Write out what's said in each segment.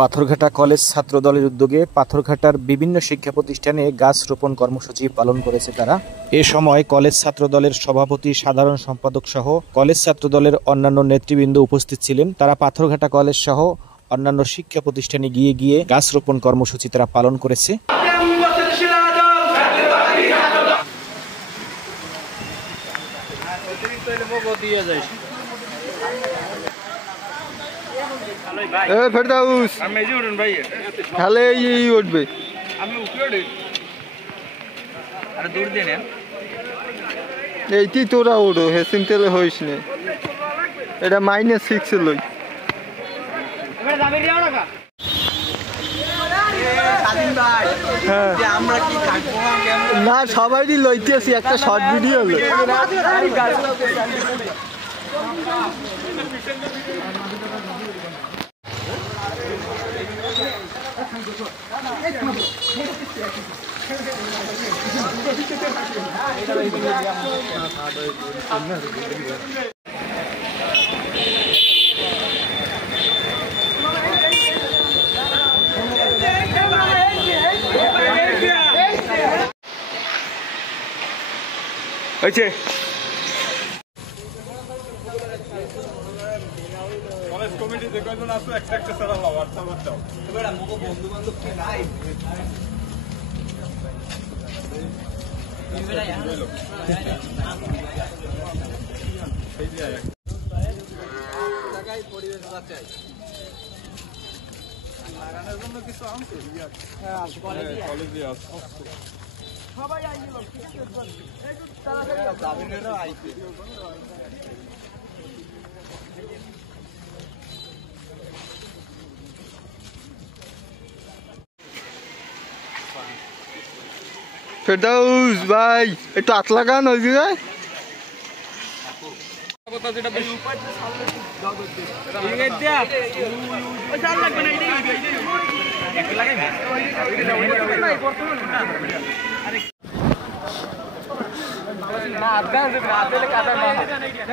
Patharghata college ছাত্র দলের উদ্যোগে পাথরঘাটার বিভিন্ন শিক্ষা প্রতিষ্ঠানে গাছ রোপণ কর্মসূচি পালন করেছে তারা। এ সময় কলেজ ছাত্র দলের সভাপতি, সাধারণ সম্পাদক সহ কলেজ ছাত্র দলের অন্যান্য নেতৃবৃন্দ উপস্থিত ছিলেন। তারা পাথরঘাটা কলেজ সহ অন্যান্য শিক্ষা প্রতিষ্ঠানে গিয়ে গিয়ে গাছ রোপণ কর্মসূচি তারা পালন করেছে। এইটি তোরা ওড়ো হেসিন তেলে হইস নে, এটা -6 লই। না সবাই লইতেছি একটা শর্ট ভিডিও হলো। আচ্ছা কলেজ কমিটি যে কয়জন আছে একটা সারা হোয়াটসঅ্যাপ দাও এবার আমগো বন্ধু বান্ধব কি নাই জায়গায় পরিবেশ বাঁচাই লাগানোর জন্য কিছু আছে হ্যাঁ কলেজে আছে সবাই আইলো ঠিক আছে একটু তাড়াতাড়ি যাবেনরা আইছে ফেরদাউস ভাই একটু হাত লাগান ওই জায়গায়। কথা যেটা বেশি উপায় সামনে দাও করতে এই দিয়া ওই চাল লাগবে না এই এক লাগাইবে নাই বর্তমানে আরে না আদা যে আদলে কাদা না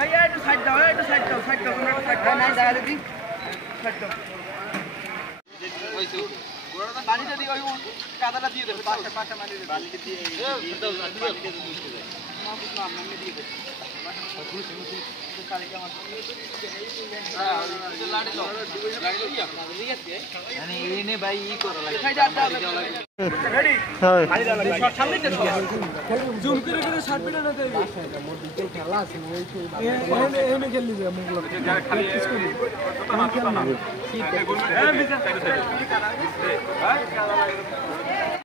এই একটু সাইড দাও সাইড দাও তোমরা সাইড দাও নাই জায়গা দিই সাইড দাও ওইছো গোড়াটা পানিটা দিয়ে ওই কাদাটা দিয়ে দেবে পাশে মারি দেবে বালিতে দিয়ে দাও পানিতে দিয়ে দেবে না বুঝলাম আমি দিয়ে দেব খেলা আছে